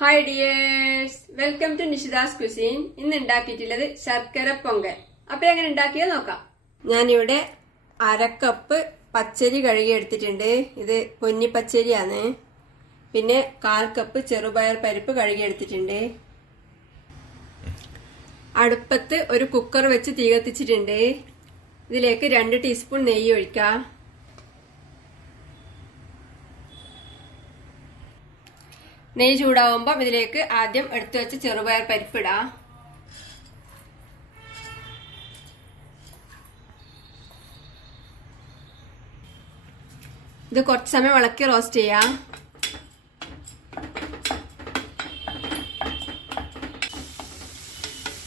Hi dears, welcome to Nishita's cuisine. ഇന്ന് ഉണ്ടാക്കിയിട്ടുള്ളത് ശർക്കര പൊങ്കൽ. അപ്പൊ എങ്ങനെ ഉണ്ടാക്കിയത് നോക്കാം. ഞാനിവിടെ അരക്കപ്പ് പച്ചരി കഴുകി എടുത്തിട്ടുണ്ട്. ഇത് പൊന്നി പച്ചരിയാണ്. പിന്നെ 1/4 കപ്പ് ചെറുപയർ പരിപ്പ് കഴുകി എടുത്തിട്ടുണ്ട്. അടുപ്പത്ത് ഒരു കുക്കർ വെച്ച് തീ കത്തിച്ചിട്ടുണ്ട്. ഇതിലേക്ക് 2 ടീസ്പൂൺ നെയ്യ് ഒഴിക്കാം. നെയ്യ് ചൂടാവുമ്പോൾ ഇതിലേക്ക് ആദ്യം എടുത്തു വെച്ച് ചെറുപയർ പരിപ്പിടാം. ഇത് കുറച്ച് സമയം ഇളക്കി റോസ്റ്റ് ചെയ്യാം.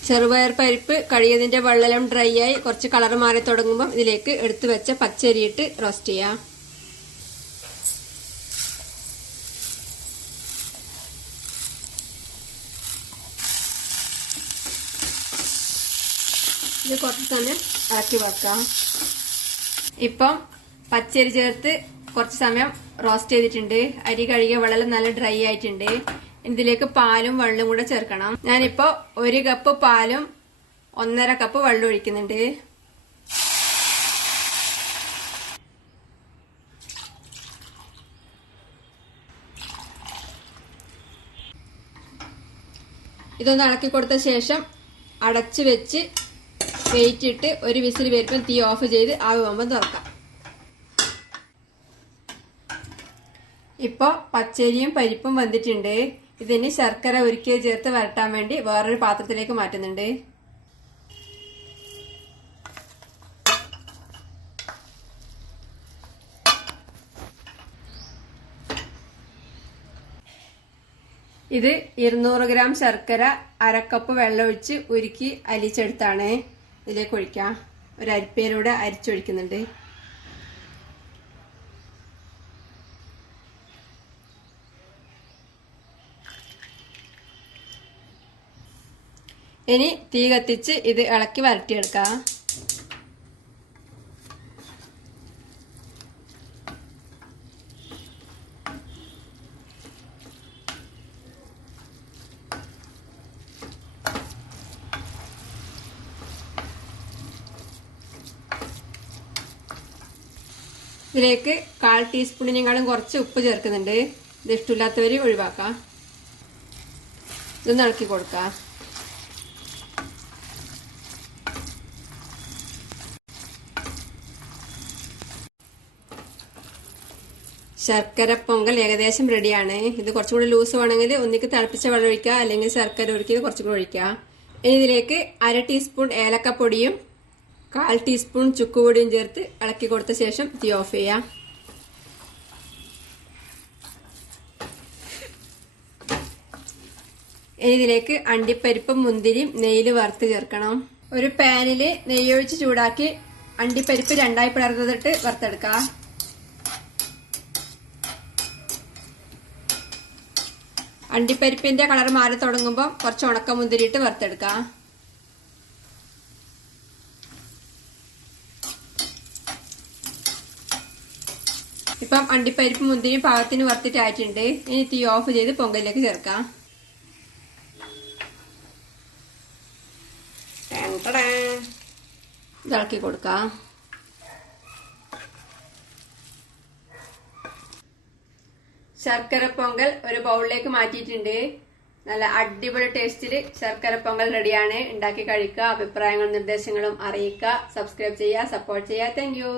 ചെറുപയർ പരിപ്പ് കഴുകിയതിന്റെ വെള്ളം ഡ്രൈ ആയി കുറച്ച് കളർ മാറി തുടങ്ങുമ്പോൾ ഇതിലേക്ക് എടുത്തു വെച്ച പച്ചരിയിട്ട് റോസ്റ്റ് ചെയ്യാം. ഇത് കുറച്ച് സമയം ഇളക്കി വെക്കാം. ഇപ്പം പച്ചരി ചേർത്ത് കുറച്ച് സമയം റോസ്റ്റ് ചെയ്തിട്ടുണ്ട്. അരി കഴുകിയ വെള്ളം നല്ല ഡ്രൈ ആയിട്ടുണ്ട്. ഇതിലേക്ക് പാലും വെള്ളവും കൂടെ ചേർക്കണം. ഞാനിപ്പോ 1 കപ്പ് പാലും 1.5 കപ്പ് വെള്ളം ഒഴിക്കുന്നുണ്ട്. ഇതൊന്ന് ഇളക്കി കൊടുത്ത ശേഷം അടച്ചു വെച്ച് വെയിറ്റ് ഇട്ട് ഒരു വിസിൽ വരുമ്പോൾ തീ ഓഫ് ചെയ്ത് ആവുമ്പോൾ തുറക്കാം. ഇപ്പൊ പച്ചരിയും പരിപ്പും വന്നിട്ടുണ്ട്. ഇതിന് ശർക്കര ഉരുക്കിയത് ചേർത്ത് വരട്ടാൻ വേണ്ടി വേറൊരു പാത്രത്തിലേക്ക് മാറ്റുന്നുണ്ട്. ഇത് 200 ഗ്രാം ശർക്കര 1/2 കപ്പ് വെള്ളമൊഴിച്ച് ഉരുക്കി അലിച്ചെടുത്താണ്. ഇതിലേക്ക് ഒഴിക്കാം. ഒരു അരിപ്പയിലൂടെ അരിച്ചൊഴിക്കുന്നുണ്ട്. ഇനി തീ കത്തിച്ച് ഇത് ഇളക്കി വരട്ടിയെടുക്കാം. ഇതിലേക്ക് 1/4 ടീസ്പൂണിനേക്കാളും കുറച്ച് ഉപ്പ് ചേർക്കുന്നുണ്ട്. ഇത് ഇഷ്ടമില്ലാത്തവര് ഒഴിവാക്കാം. ഇതൊന്ന് ഇളക്കി കൊടുക്കാം. ശർക്കര പൊങ്കൽ ഏകദേശം റെഡിയാണ്. ഇത് കുറച്ചും കൂടി ലൂസ് വേണമെങ്കിൽ ഒന്നിക്ക് തിളപ്പിച്ച വെള്ളം ഒഴിക്കുക, അല്ലെങ്കിൽ ശർക്കര ഉരുക്കിയത് കുറച്ചും കൂടി ഒഴിക്കുക. ഇനി ഇതിലേക്ക് 1/2 ടീസ്പൂൺ ഏലക്കപ്പൊടിയും 1/4 ടീസ്പൂൺ ചുക്കുപൊടിയും ചേർത്ത് ഇളക്കി കൊടുത്ത ശേഷം തീ ഓഫ് ചെയ്യാം. ഇനി ഇതിലേക്ക് അണ്ടിപ്പരിപ്പും മുന്തിരിയും നെയ്യിൽ വറുത്ത് ചേർക്കണം. ഒരു പാനില് നെയ്യൊഴിച്ച് ചൂടാക്കി അണ്ടിപ്പരിപ്പ് 2ആയി പിളർത്തിട്ട് വറുത്തെടുക്കാം. അണ്ടിപ്പരിപ്പിന്റെ കളർ മാറി തുടങ്ങുമ്പോൾ കുറച്ച് ഉണക്കമുന്തിരിയിട്ട് വറുത്തെടുക്കാം. ഇപ്പം അണ്ടിപ്പരിപ്പ് മുന്തിരിയും പാകത്തിന് വറുത്തിട്ടായിട്ടുണ്ട്. ഇനി തീ ഓഫ് ചെയ്ത് പൊങ്കലിലേക്ക് ചേർക്കാം. ഇളക്കി കൊടുക്കാം. ശർക്കര പൊങ്കൽ ഒരു ബൗളിലേക്ക് മാറ്റിയിട്ടുണ്ട്. നല്ല അടിപൊളി ടേസ്റ്റില് ശർക്കര പൊങ്കൽ റെഡിയാണ്. ഉണ്ടാക്കി കഴിക്കുക. അഭിപ്രായങ്ങളും നിർദ്ദേശങ്ങളും അറിയിക്കുക. സബ്സ്ക്രൈബ് ചെയ്യുക, സപ്പോർട്ട് ചെയ്യുക. Thank you.